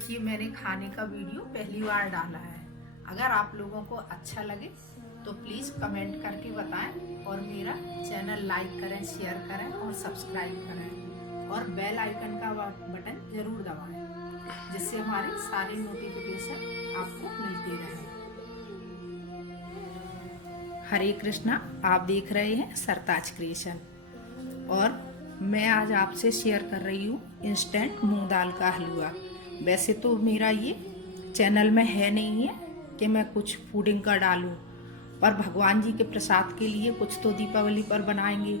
देखिए मैंने खाने का वीडियो पहली बार डाला है। अगर आप लोगों को अच्छा लगे तो प्लीज़ कमेंट करके बताएं और मेरा चैनल लाइक करें, शेयर करें और सब्सक्राइब करें और बेल आइकन का बटन ज़रूर दबाएं जिससे हमारे सारे नोटिफिकेशन आपको मिलते रहें। हरे कृष्णा, आप देख रहे हैं सरताज क्रिएशन और मैं आज आपसे शेयर कर रही हूँ इंस्टेंट मूंग दाल का हलवा। वैसे तो मेरा ये चैनल में है नहीं है कि मैं कुछ फूडिंग का डालूं, पर भगवान जी के प्रसाद के लिए कुछ तो दीपावली पर बनाएंगे,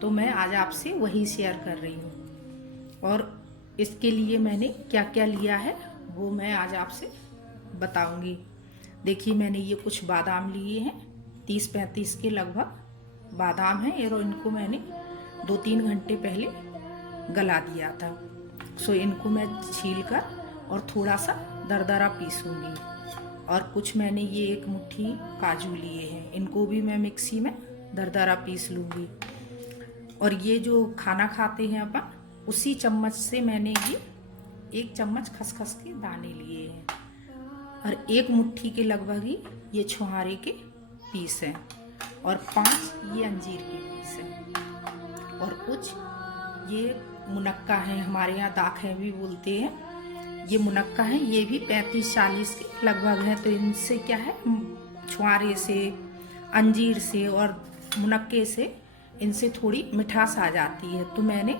तो मैं आज आपसे वही शेयर कर रही हूँ। और इसके लिए मैंने क्या क्या लिया है वो मैं आज आपसे बताऊंगी। देखिए मैंने ये कुछ बादाम लिए हैं, 30-35 के लगभग बादाम हैं और इनको मैंने 2-3 घंटे पहले गला दिया था। सो इनको मैं छील कर और थोड़ा सा दरदरा पीसूंगी। और कुछ मैंने ये एक मुट्ठी काजू लिए हैं, इनको भी मैं मिक्सी में दरदरा पीस लूँगी। और ये जो खाना खाते हैं अपन, उसी चम्मच से मैंने ये 1 चम्मच खसखस के दाने लिए हैं और 1 मुट्ठी के लगभग ही ये छुहारे के पीस हैं और 5 ये अंजीर के पीस हैं और कुछ ये मुनक्का है, हमारे यहाँ दाखें भी बोलते हैं, ये मुनक्का है, ये भी 35-40 के लगभग है। तो इनसे क्या है, छुहारे से, अंजीर से और मुनक्के से इनसे थोड़ी मिठास आ जाती है। तो मैंने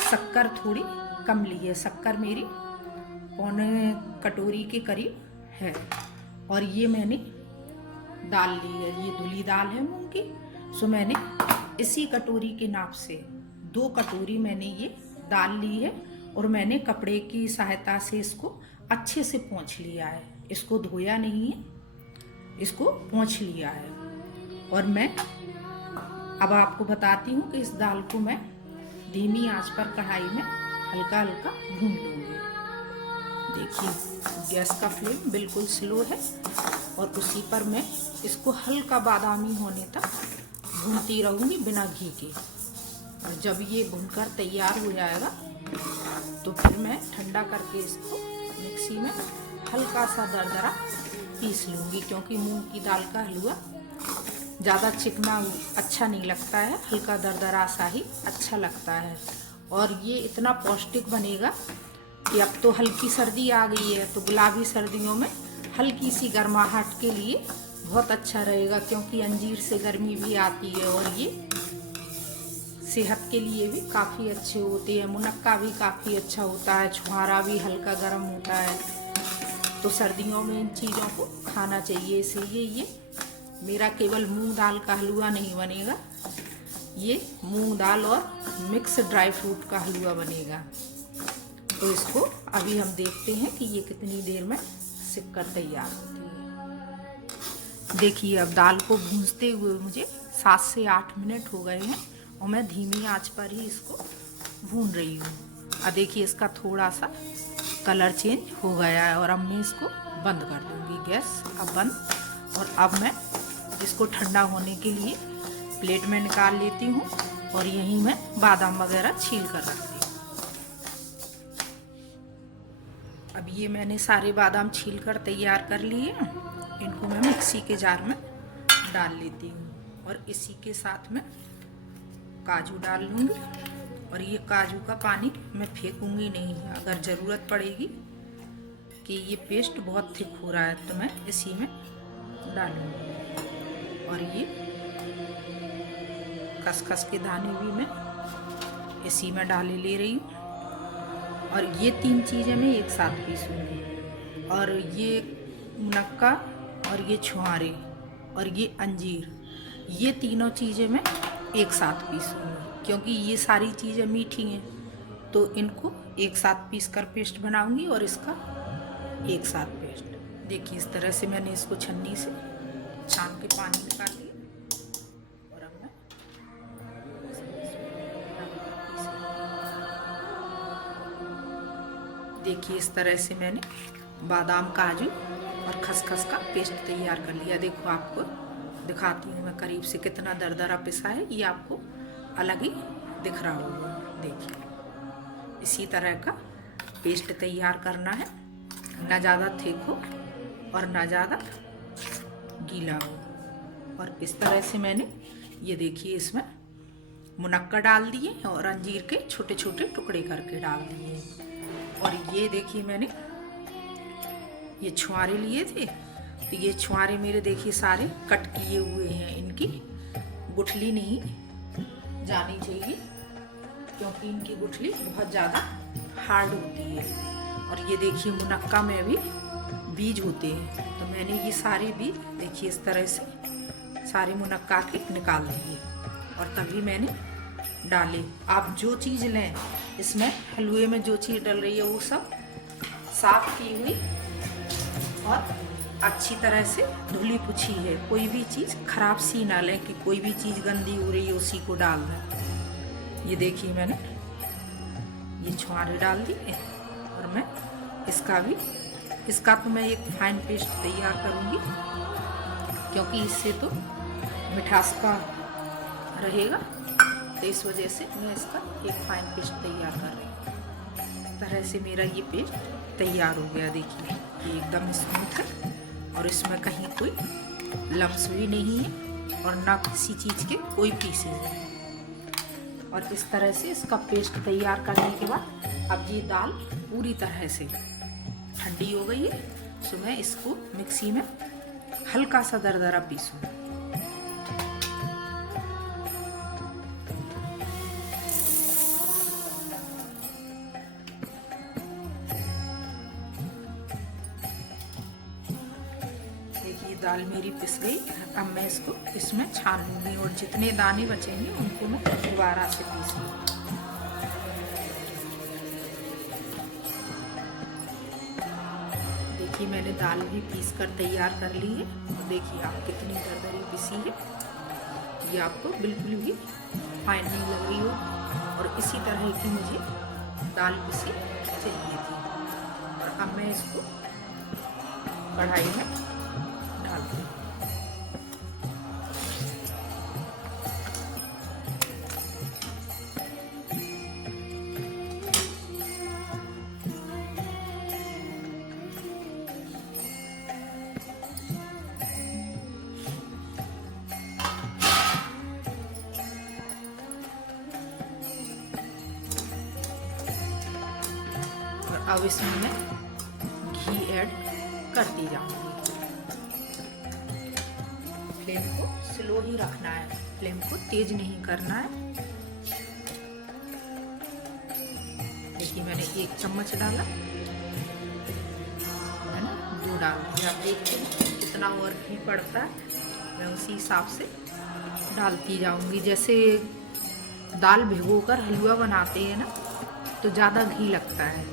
शक्कर थोड़ी कम ली है, शक्कर मेरी पौने कटोरी के करीब है। और ये मैंने दाल ली है, ये धुली दाल है मूंग की। सो मैंने इसी कटोरी के नाप से 2 कटोरी मैंने ये दाल ली है और मैंने कपड़े की सहायता से इसको अच्छे से पोंछ लिया है। इसको धोया नहीं है, इसको पोंछ लिया है। और मैं अब आपको बताती हूँ कि इस दाल को मैं धीमी आंच पर कढ़ाई में हल्का हल्का भून लूँगी। देखिए गैस का फ्लेम बिल्कुल स्लो है और उसी पर मैं इसको हल्का बादामी होने तक भूनती रहूँगी बिना घी के। और जब ये भूनकर तैयार हो जाएगा तो फिर मैं ठंडा करके इसको मिक्सी में हल्का सा दरदरा पीस लूँगी, क्योंकि मूंग की दाल का हलवा ज़्यादा चिकना अच्छा नहीं लगता है, हल्का दरदरा सा ही अच्छा लगता है। और ये इतना पौष्टिक बनेगा कि अब तो हल्की सर्दी आ गई है, तो गुलाबी सर्दियों में हल्की सी गर्माहट के लिए बहुत अच्छा रहेगा, क्योंकि अंजीर से गर्मी भी आती है और ये सेहत के लिए भी काफ़ी अच्छे होते हैं। मुनक्का भी काफ़ी अच्छा होता है, छुहारा भी हल्का गर्म होता है, तो सर्दियों में इन चीज़ों को खाना चाहिए। इसलिए ये मेरा केवल मूंग दाल का हलवा नहीं बनेगा, ये मूंग दाल और मिक्स ड्राई फ्रूट का हलवा बनेगा। तो इसको अभी हम देखते हैं कि ये कितनी देर में सिक कर तैयार होती है। देखिए अब दाल को भूनते हुए मुझे 7 से 8 मिनट हो गए हैं और मैं धीमी आंच पर ही इसको भून रही हूँ। अब देखिए इसका थोड़ा सा कलर चेंज हो गया है और अब मैं इसको बंद कर दूँगी। गैस अब बंद। और अब मैं इसको ठंडा होने के लिए प्लेट में निकाल लेती हूँ और यहीं मैं बादाम वगैरह छील कर रखती हूँ। अब ये मैंने सारे बादाम छील कर तैयार कर लिए, इनको मैं मिक्सी के जार में डाल लेती हूँ और इसी के साथ में काजू डाल लूँगी। और ये काजू का पानी मैं फेंकूँगी नहीं, अगर ज़रूरत पड़ेगी कि ये पेस्ट बहुत थिक हो रहा है तो मैं इसी में डालूँगी। और ये खसखस के दाने भी मैं इसी में डाले ले रही हूँ और ये 3 चीज़ें मैं एक साथ पीसूँगी। और ये मुनक्का और ये छुहारे और ये अंजीर, ये तीनों चीज़ें मैं एक साथ पीसूँगी, क्योंकि ये सारी चीज़ें मीठी हैं, तो इनको एक साथ पीस कर पेस्ट बनाऊँगी और इसका एक साथ पेस्ट। देखिए इस तरह से मैंने इसको छन्नी से छान के पानी निकाल लिया और अब मैं देखिए इस तरह से मैंने बादाम, काजू और खसखस का पेस्ट तैयार कर लिया। देखो आपको दिखाती हूँ मैं करीब से कितना दरदरा पिसा है, ये आपको अलग ही दिख रहा होगा। देखिए इसी तरह का पेस्ट तैयार करना है ना ज़्यादा थिक हो और ना ज़्यादा गीला हो। और इस तरह से मैंने ये देखिए इसमें मुनक्का डाल दिए और अंजीर के छोटे छोटे टुकड़े करके डाल दिए। और ये देखिए मैंने ये छुआरे लिए थे, तो ये छुआरे मेरे देखिए सारे कट किए हुए हैं। इनकी गुठली नहीं जानी चाहिए क्योंकि इनकी गुठली बहुत ज़्यादा हार्ड होती है। और ये देखिए मुनक्का में भी बीज होते हैं, तो मैंने ये सारे बीज देखिए इस तरह से सारे मुनक्का के निकाल दिए और तभी मैंने डाले। आप जो चीज़ लें, इसमें हलवे में जो चीज़ डल रही है वो सब साफ की हुई और अच्छी तरह से धुली पुछी है। कोई भी चीज़ खराब सी ना लें कि कोई भी चीज़ गंदी हो रही है उसी को डाल दें। ये देखिए मैंने ये छुआरे डाल दिए और मैं इसका तो मैं एक फाइन पेस्ट तैयार करूँगी क्योंकि इससे तो मिठास का रहेगा, तो इस वजह से मैं इसका एक फाइन पेस्ट तैयार कर रही हूँ। इस तरह से मेरा ये पेस्ट तैयार हो गया। देखिए ये एकदम स्मूथ है और इसमें कहीं कोई लम्स भी नहीं है और ना किसी चीज़ के कोई पीसेज हैं। और इस तरह से इसका पेस्ट तैयार करने के बाद अब ये दाल पूरी तरह से ठंडी हो गई है, तो मैं इसको मिक्सी में हल्का सा दरदरा पीसूँ। देखिए दाल मेरी पिस गई। अब मैं इसको इसमें छान लूँगी और जितने दाने बचेंगे उनको मैं दोबारा से पीस लूँगी। देखिए मैंने दाल भी पीस कर तैयार कर ली है। देखिए आप कितनी दरदरी पिसी है, ये आपको बिल्कुल भी फाइन नहीं लग रही हो। और इसी तरह की मुझे दाल पिसी चाहिए थी। और अब मैं इसको कढ़ाई में डाल दूँ। अब इसमें मैं घी ऐड करती जाऊंगी। फ्लेम को स्लो ही रखना है, फ्लेम को तेज नहीं करना है। देखिए मैंने 1 चम्मच डाला है ना, 2 डाल दिया। आप देखते हैं कितना और घी पड़ता है, मैं उसी हिसाब से डालती जाऊंगी। जैसे दाल भिगोकर हलवा बनाते हैं ना, तो ज़्यादा घी लगता है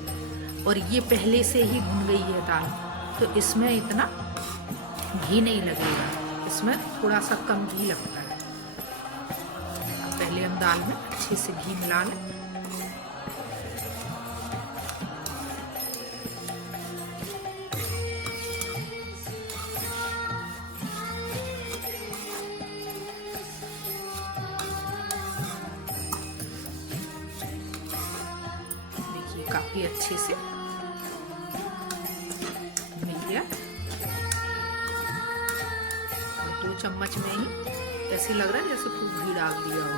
और ये पहले से ही भुन गई है दाल, तो इसमें इतना घी नहीं लगेगा, इसमें थोड़ा सा कम घी लगता है। अब पहले हम दाल में अच्छे से घी मिला लें। देखिए काफी अच्छे से मिल गया। 2 चम्मच में ही ऐसे लग रहा है जैसे खूब घी डाल दिया हो।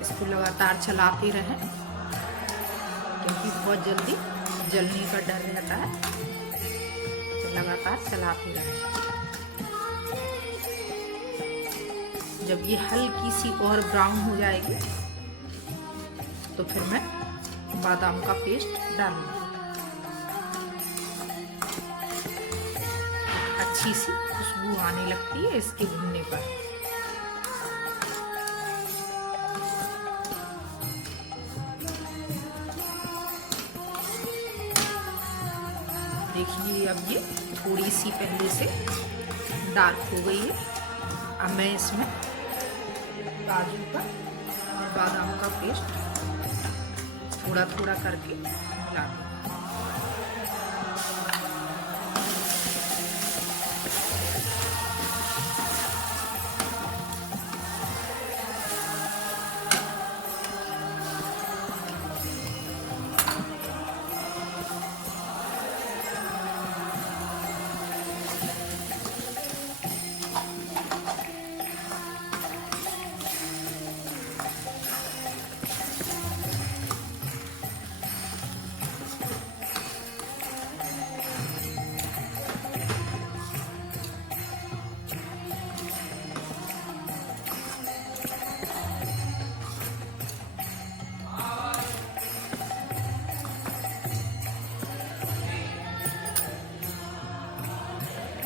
इसको लगातार चलाते रहें क्योंकि बहुत जल्दी जलने का डर रहता है, तो लगातार चलाते रहें। जब ये हल्की सी और ब्राउन हो जाएगी तो फिर मैं बादाम का पेस्ट डालूंगी। अच्छी सी खुशबू आने लगती है इसके भुनने पर। देखिए अब ये थोड़ी सी पहले से डार्क हो गई है। अब मैं इसमें काजू का और बादाम का पेस्ट थोड़ा थोड़ा करके मिला दूँ।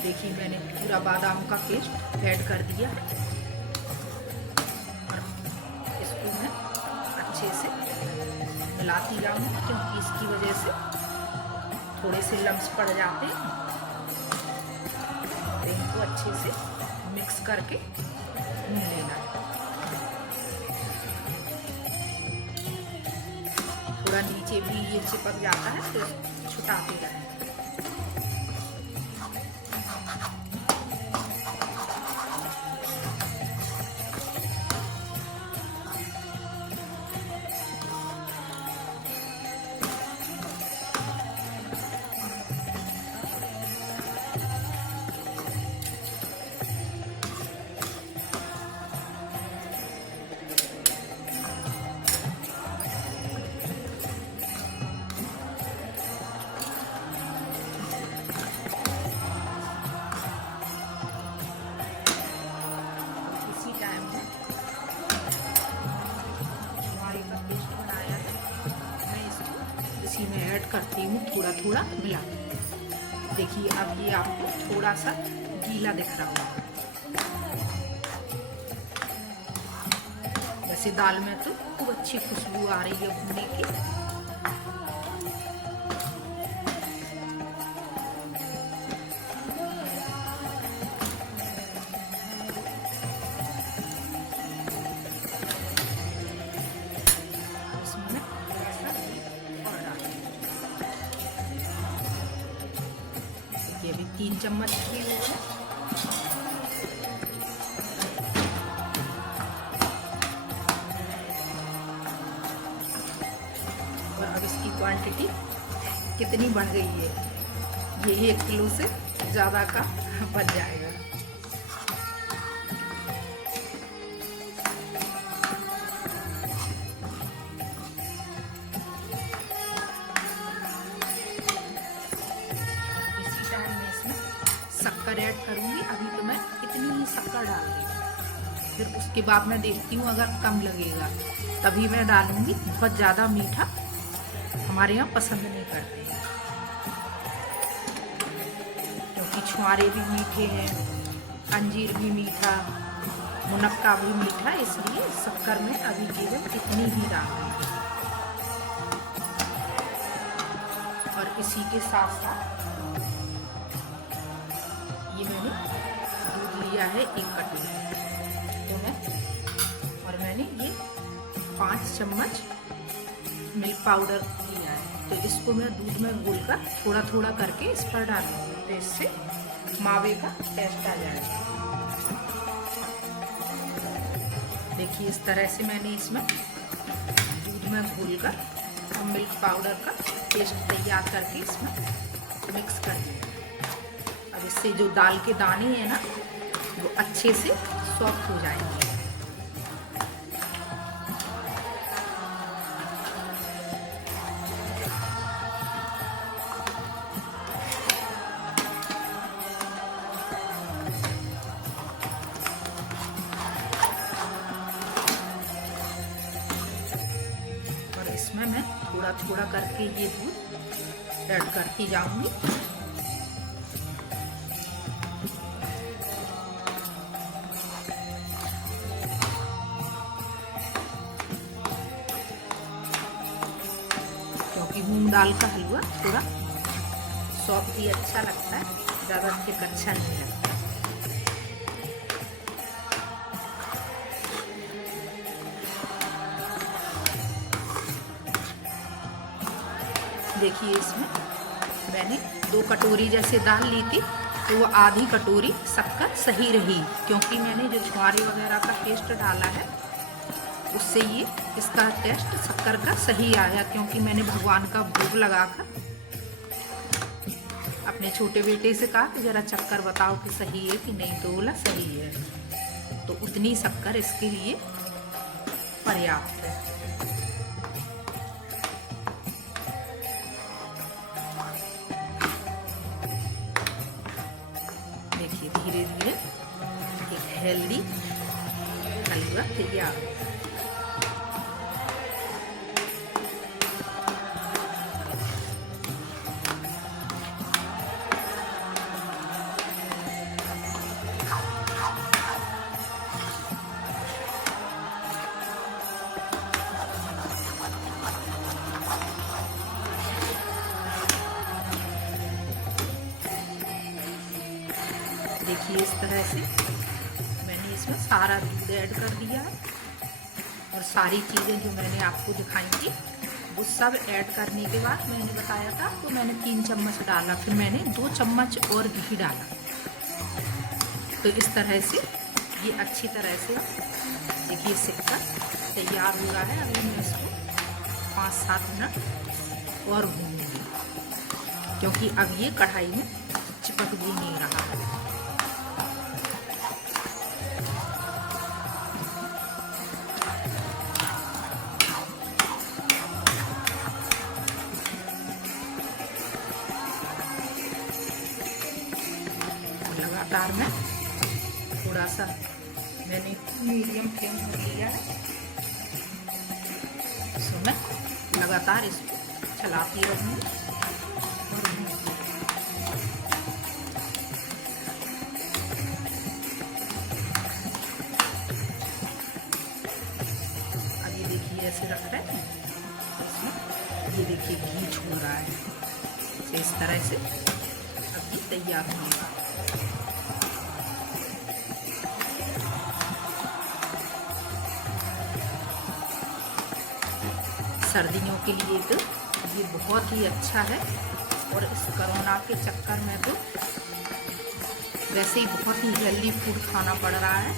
देखिए मैंने पूरा बादाम का पेस्ट ऐड कर दिया है और इसको मैं अच्छे से मिलाती जाऊंगी, क्योंकि इसकी वजह से थोड़े से लम्स पड़ जाते हैं। तो इनको अच्छे से मिक्स करके भून लेना है। थोड़ा नीचे भी ये चिपक जाता है तो छुटाते रहें। इसी में ऐड करती हूँ थोड़ा थोड़ा मिला। देखिए अब ये आपको थोड़ा सा गीला दिख रहा होगा। वैसे दाल में तो खूब अच्छी खुशबू आ रही है भुनने की। ये भी 3 चम्मच की हो गए। और अब इसकी क्वांटिटी कितनी बढ़ गई है, ये 1 किलो से ज़्यादा का बन जाएगा। शक्कर ऐड करूँगी। अभी तो मैं इतनी ही शक्कर डाल रही, फिर उसके बाद मैं देखती हूँ अगर कम लगेगा तभी मैं डालूँगी। बहुत ज़्यादा मीठा हमारे यहाँ पसंद नहीं करते हैं, क्योंकि छुआरे भी मीठे हैं, अंजीर भी मीठा, मुनक्का भी मीठा, इसलिए शक्कर में अभी केवल इतनी ही डालूँगी। और इसी के साथ साथ ये मैंने दूध लिया है 1 कटोरी, तो मैंने ये 5 चम्मच मिल्क पाउडर लिया है। तो इसको मैं दूध में घोलकर थोड़ा थोड़ा करके इस पर डालूंगी, तो इससे मावे का टेस्ट आ जाएगा। देखिए इस तरह से मैंने इसमें दूध में घोलकर और मिल्क पाउडर का पेस्ट तैयार करके इसमें मिक्स कर दिया। अब इससे जो दाल के दाने हैं ना, वो अच्छे से सॉफ्ट हो जाएंगे। और इसमें मैं थोड़ा थोड़ा करके ये दूध ऐड करती जाऊंगी। क्योंकि मूंग दाल का हलवा थोड़ा सॉफ्ट भी अच्छा लगता है, ज़्यादा थिक अच्छा नहीं लगता। देखिए इसमें मैंने 2 कटोरी जैसे दाल ली थी, तो वो आधी कटोरी शक्कर सही रही, क्योंकि मैंने जो छुहारे वगैरह का पेस्ट डाला है उससे ये इसका टेस्ट शक्कर का सही आया। क्योंकि मैंने भगवान का भोग लगाकर अपने छोटे बेटे से कहा कि जरा चक्कर बताओ कि सही है कि नहीं, तो बोला सही है। तो उतनी शक्कर इसके लिए पर्याप्त है। देखिए धीरे धीरे एक हेल्दी हलवा तैयार। देखिए इस तरह से मैंने इसमें सारा दूध ऐड कर दिया है, और सारी चीज़ें जो मैंने आपको दिखाई थी वो सब ऐड करने के बाद मैंने बताया था तो मैंने 3 चम्मच डाला, फिर मैंने 2 चम्मच और घी डाला। तो इस तरह से ये अच्छी तरह से देखिए सिक्का तैयार हो रहा है। अभी मैं इसको 5-7 मिनट और भूनूंगी, क्योंकि अब ये कढ़ाई में चिपक भी नहीं रहा है। लगातार मैं थोड़ा सा मैंने मीडियम फ्लेम कर लिया है, सो मैं लगातार इसको चलाती रहूँगी और अब ये देखिए ऐसे रख रहे हैं, इसमें ये देखिए घी छोड़ रहा है, तो इस तरह से अब ये तैयार होगा। सर्दियों के लिए तो ये बहुत ही अच्छा है, और इस कोरोना के चक्कर में तो वैसे ही बहुत ही हेल्दी फूड खाना पड़ रहा है,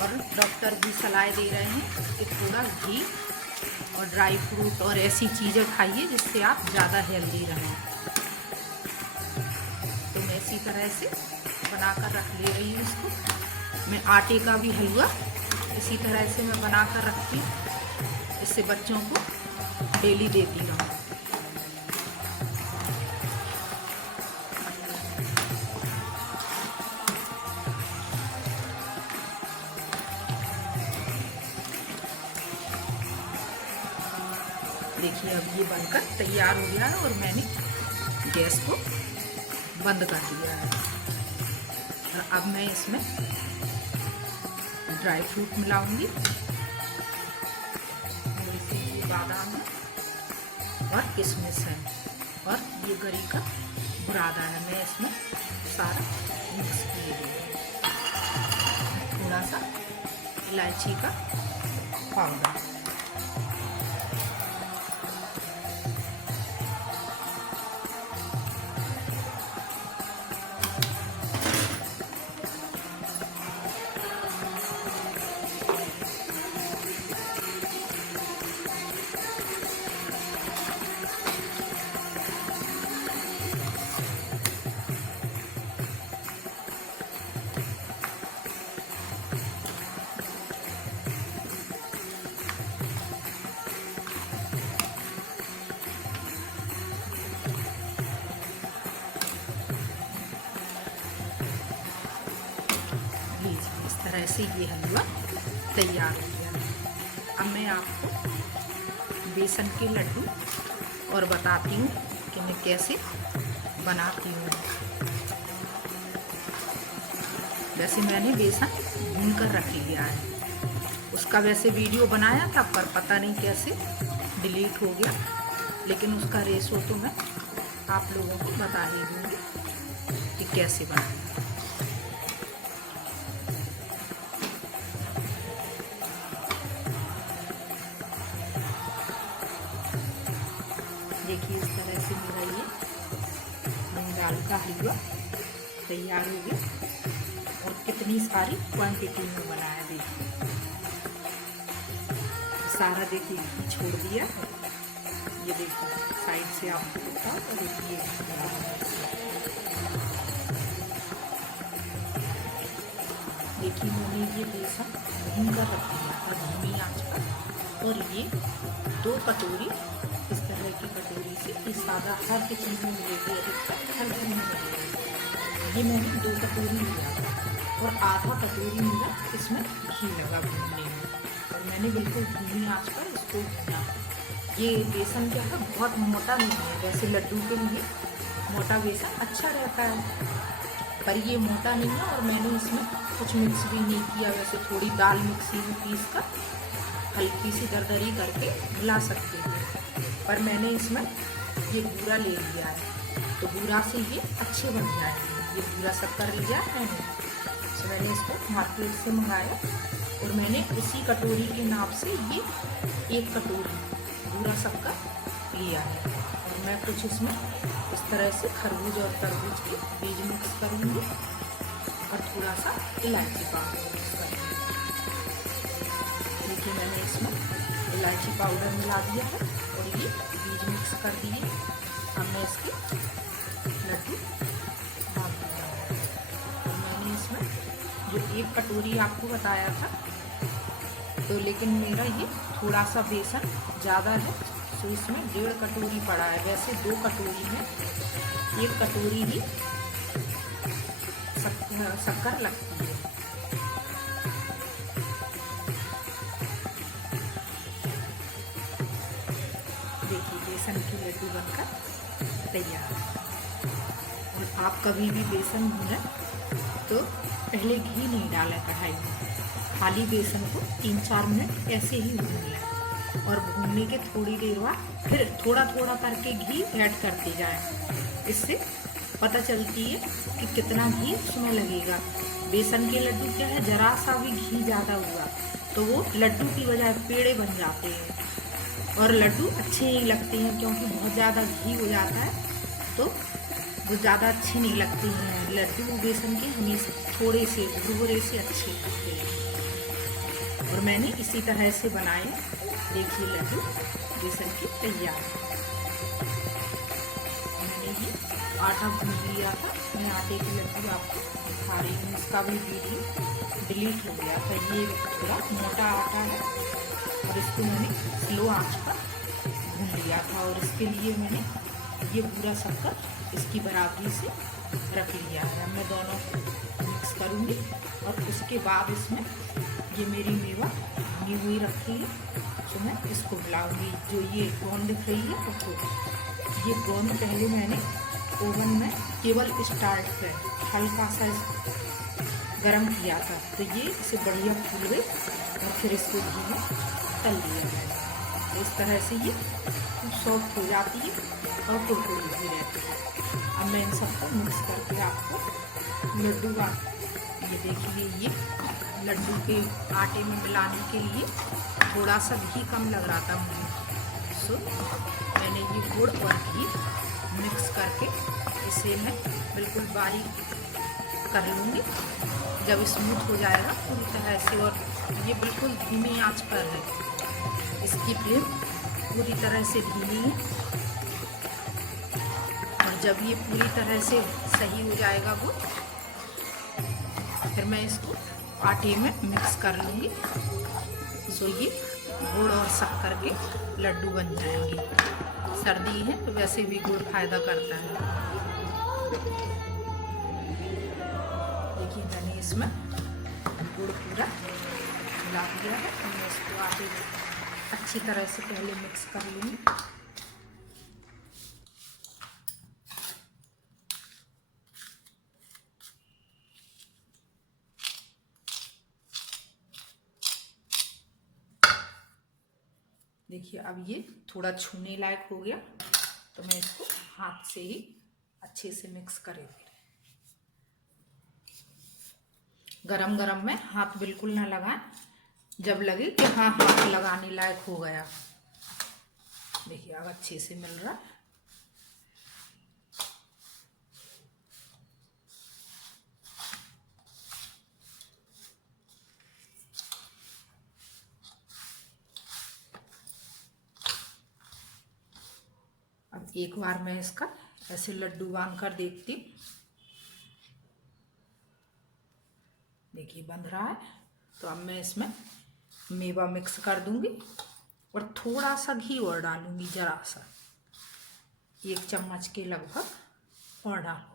और डॉक्टर भी सलाह दे रहे हैं कि थोड़ा घी और ड्राई फ्रूट और ऐसी चीज़ें खाइए जिससे आप ज़्यादा हेल्दी रहें। तो मैं इसी तरह से बनाकर रख ले रही हूँ इसको। मैं आटे का भी हलवा इसी तरह से मैं बनाकर रखती हूँ, इससे बच्चों को डेली देती रहूँ। देखिए अब ये बनकर तैयार हो गया है, और मैंने गैस को बंद कर दिया है। और अब मैं इसमें ड्राई फ्रूट मिलाऊंगी, बादाम है और किशमिश है, और ये गरी का बुरादा है। मैं इसमें सारा मिक्स किए हुए, थोड़ा सा इलायची का पाउडर, तरह से ये हलवा तैयार हो गया। अब मैं आपको बेसन के लड्डू और बताती हूँ कि मैं कैसे बनाती हूँ। वैसे मैंने बेसन भून कर रख लिया है, उसका वैसे वीडियो बनाया था पर पता नहीं कैसे डिलीट हो गया, लेकिन उसका रेशो तो मैं आप लोगों को बता ही दूँगी कि कैसे बनाएं। देखिए इस तरह से मेरा ये मूंग दाल का हलवा तैयार हो गया और कितनी सारी क्वांटिटी में बनाया। देखिए सारा देखिए घी छोड़ दिया है। ये देखिए साइड से आपको बताओ तो देखिए मैंने ये बेसन भून कर रख दिया था धीमी आंच पर। और ये 2 कटोरी इस तरह की कटोरी से ये सादा हर किचन में मिलेगी, अधिकतर हर घर में मिलेगी। ये मैंने 2 कटोरी लिया था और आधा कटोरी मेरा इसमें घी लगा भूनने में। और मैंने बिल्कुल धीमी आंच पर इसको भूना। ये बेसन क्या है, बहुत मोटा नहीं है। वैसे लड्डू के लिए मोटा बेसन अच्छा रहता है, पर ये मोटा नहीं है। और मैंने इसमें कुछ मिक्स भी नहीं किया। वैसे थोड़ी दाल मिक्सी में पीस कर हल्की सी दरदरी करके मिला सकते हैं, पर मैंने इसमें ये बूरा ले लिया है तो बूरा से ये अच्छे बन जाएंगे। ये बूरा शक्कर लिया है मैंने इसको मार्केट से मंगाया। और मैंने इसी कटोरी के नाप से ये 1 कटोरी बूरा शक्कर लिया है। और मैं कुछ इसमें इस तरह से खरबूज और तरबूज के बीज मिक्स करूँगी और थोड़ा सा इलायची पाउडर मिक्स करूँगी। देखिए मैंने इसमें इलायची पाउडर मिला दिया है और ये बीज मिक्स कर दिए। अब मैं इसके लड्डू डाल दूँगा। और मैंने इसमें जो 1 कटोरी आपको बताया था, तो लेकिन मेरा ये थोड़ा सा बेसन ज़्यादा है तो इसमें 1.5 कटोरी पड़ा है। वैसे 2 कटोरी में 1 कटोरी ही शक्कर लगती है। देखिए बेसन की लड्डू बनकर तैयार है। और आप कभी भी बेसन भूनें तो पहले घी नहीं डालें कढ़ाई में, खाली बेसन को 3-4 मिनट ऐसे ही भून लें। और भूनने के थोड़ी देर बाद फिर थोड़ा थोड़ा करके घी ऐड करते जाएं। इससे पता चलती है कि कितना घी उसमें लगेगा। बेसन के लड्डू क्या है, जरा सा भी घी ज़्यादा हुआ तो वो लड्डू की बजाय पेड़े बन जाते हैं और लड्डू अच्छे नहीं लगते हैं, क्योंकि बहुत ज़्यादा घी हो जाता है तो वो ज़्यादा अच्छे नहीं लगते हैं। लड्डू बेसन के हमेशा थोड़े से भुरभुरे से अच्छे लगते हैं। और मैंने इसी तरह से बनाए। देखिए लड्डू बेसन के तैयार। मैंने ये आटा भून लिया था। मैं आटे के लड्डू आपको दिखा रही हूँ। इसका भी वीडियो डिलीट हो गया था। ये थोड़ा मोटा आटा है और इसको मैंने स्लो आंच पर भून लिया था। और इसके लिए मैंने ये पूरा शक्कर इसकी बराबरी से रख लिया है। मैं दोनों को मिक्स करूँगी और उसके बाद इसमें ये मेरी मेवा भुनी हुई रखी है तो मैं इसको मिलाऊंगी। जो ये गोंद दिख रही है उसको, ये गोंद पहले मैंने ओवन में केवल स्टार्ट पे हल्का सा गरम किया था तो ये इसे बढ़िया फूल गई और फिर इसको घी में तल दिया है। इस तरह से ये सॉफ्ट हो जाती है और कुरकुरी भी रहती है। अब मैं इन सबको मिक्स करके आपको लड्डू का ये देखिए, ये लड्डू के आटे में मिलाने के लिए थोड़ा सा घी कम लग रहा था मुझे, सो मैंने ये गुड़ और घी मिक्स करके इसे मैं बिल्कुल बारीक कर लूँगी। जब स्मूथ हो जाएगा पूरी तरह से, और ये बिल्कुल धीमी आंच पर है, इसकी फ्लेम पूरी तरह से धीमी है। और जब ये पूरी तरह से सही हो जाएगा वो, फिर मैं इसको आटे में मिक्स कर लूँगी। सो ये गुड़ और शक्कर के लड्डू बन जाएंगे। सर्दी है तो वैसे भी गुड़ फायदा करता है। देखिए मैंने इसमें गुड़ पूरा मिला दिया है। मैं इसको आटे अच्छी तरह से पहले मिक्स कर लूँगी। देखिए अब ये थोड़ा छूने लायक हो गया तो मैं इसको हाथ से ही अच्छे से मिक्स करें। गरम गरम में हाथ बिल्कुल ना लगाएं, जब लगे कि हाँ हाथ लगाने लायक हो गया, देखिए अब अच्छे से मिल रहा है। अब एक बार मैं इसका ऐसे लड्डू बांध कर देखती हूँ। देखिए बंध रहा है, तो अब मैं इसमें मेवा मिक्स कर दूंगी और थोड़ा सा घी और डालूंगी, जरा सा 1 चम्मच के लगभग और डालूंगी।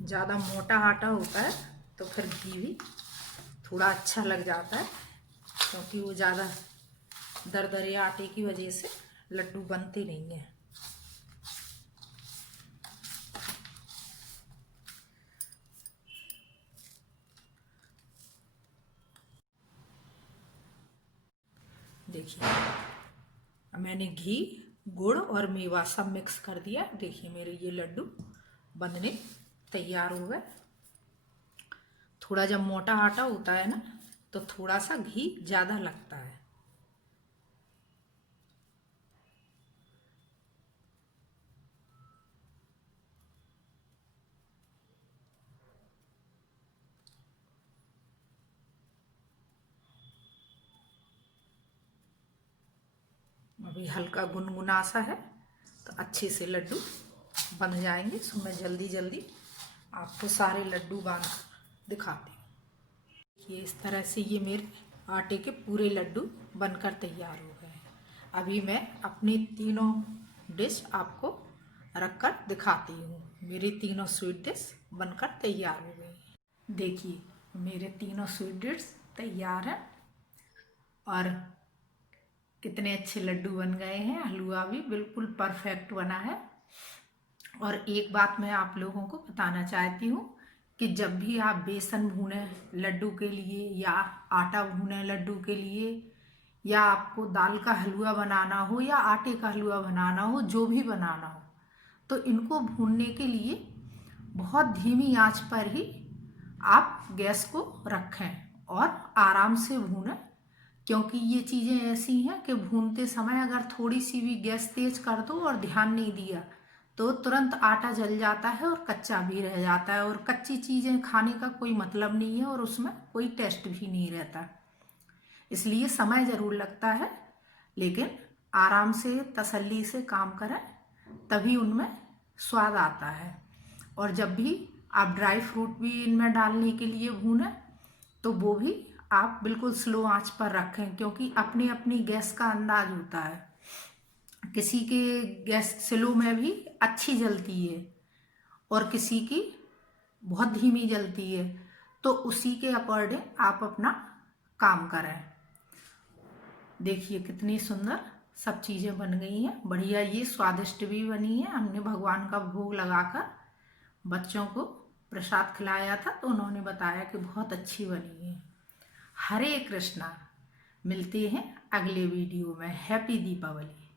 ज़्यादा मोटा आटा होता है तो फिर घी भी थोड़ा अच्छा लग जाता है, क्योंकि वो ज़्यादा दरदरे आटे की वजह से लड्डू बनते नहीं हैं। देखिए मैंने घी, गुड़ और मेवा सब मिक्स कर दिया। देखिए मेरे ये लड्डू बनने तैयार हो गए। थोड़ा जब मोटा आटा होता है ना तो थोड़ा सा घी ज़्यादा लगता है। अभी हल्का गुनगुना सा है तो अच्छे से लड्डू बन जाएंगे। सो मैं जल्दी जल्दी आपको सारे लड्डू बांध दिखाती हूँ। ये इस तरह से ये मेरे आटे के पूरे लड्डू बनकर तैयार हो गए हैं। अभी मैं अपनी तीनों डिश आपको रखकर दिखाती हूँ। मेरी तीनों स्वीट डिश बनकर तैयार हो गई। देखिए मेरे तीनों स्वीट डिश तैयार हैं और कितने अच्छे लड्डू बन गए हैं। हलवा भी बिल्कुल परफेक्ट बना है। और एक बात मैं आप लोगों को बताना चाहती हूँ कि जब भी आप बेसन भूने लड्डू के लिए या आटा भूने लड्डू के लिए, या आपको दाल का हलवा बनाना हो या आटे का हलवा बनाना हो, जो भी बनाना हो, तो इनको भूनने के लिए बहुत धीमी आंच पर ही आप गैस को रखें और आराम से भूनें। क्योंकि ये चीज़ें ऐसी हैं कि भूनते समय अगर थोड़ी सी भी गैस तेज कर दो और ध्यान नहीं दिया तो तुरंत आटा जल जाता है और कच्चा भी रह जाता है, और कच्ची चीज़ें खाने का कोई मतलब नहीं है और उसमें कोई टेस्ट भी नहीं रहता। इसलिए समय ज़रूर लगता है, लेकिन आराम से तसल्ली से काम करें तभी उनमें स्वाद आता है। और जब भी आप ड्राई फ्रूट भी इनमें डालने के लिए भूनें तो वो भी आप बिल्कुल स्लो आंच पर रखें, क्योंकि अपनी अपनी गैस का अंदाज होता है। किसी के गैस स्लो में भी अच्छी जलती है और किसी की बहुत धीमी जलती है, तो उसी के अकॉर्डिंग आप अपना काम करें। देखिए कितनी सुंदर सब चीज़ें बन गई हैं, बढ़िया। ये स्वादिष्ट भी बनी है। हमने भगवान का भोग लगाकर बच्चों को प्रसाद खिलाया था तो उन्होंने बताया कि बहुत अच्छी बनी है। हरे कृष्णा। मिलते हैं अगले वीडियो में। हैप्पी दीपावली।